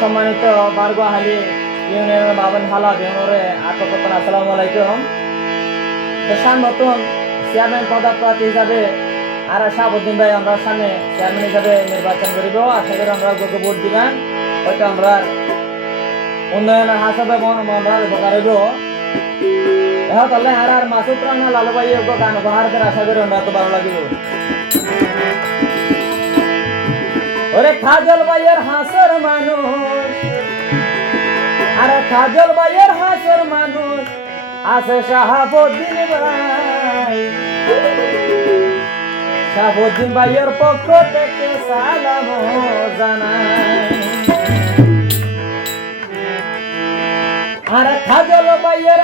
সম্মানিত বারগুয়াহালি ইউনিয়নের বাবন হালা বেহনরে আটকতন আসসালামু আলাইকুম। দেশার নতুন চেয়ারম্যান পদপ্রার্থী হিসাবে আর শাহাবুদ্দিন ভাই আমরা সামনে চেয়ারম্যান হিসাবে নির্বাচন করিব। আশা করি আমরা যোগ্য ভোট দিবেন, হয়তো আমরা উন্নয়নের হাসাবে আমরা উপকার হইব। এখন তাহলে আর মাসুদ রানা লালু ভাই গান উপহার করে আশা করি আমরা তো ভালো লাগিব। ওরে খাজল ভাইয়ের হাসর মানুষ, আরে খাজল ভাইয়ের হাসর মানুষ আছে শাহাবুদ্দিন ভাই। শাহাবুদ্দিন ভাইয়ের পক্ষ থেকে সালাম জানাই। আরে খাজল ভাইয়ের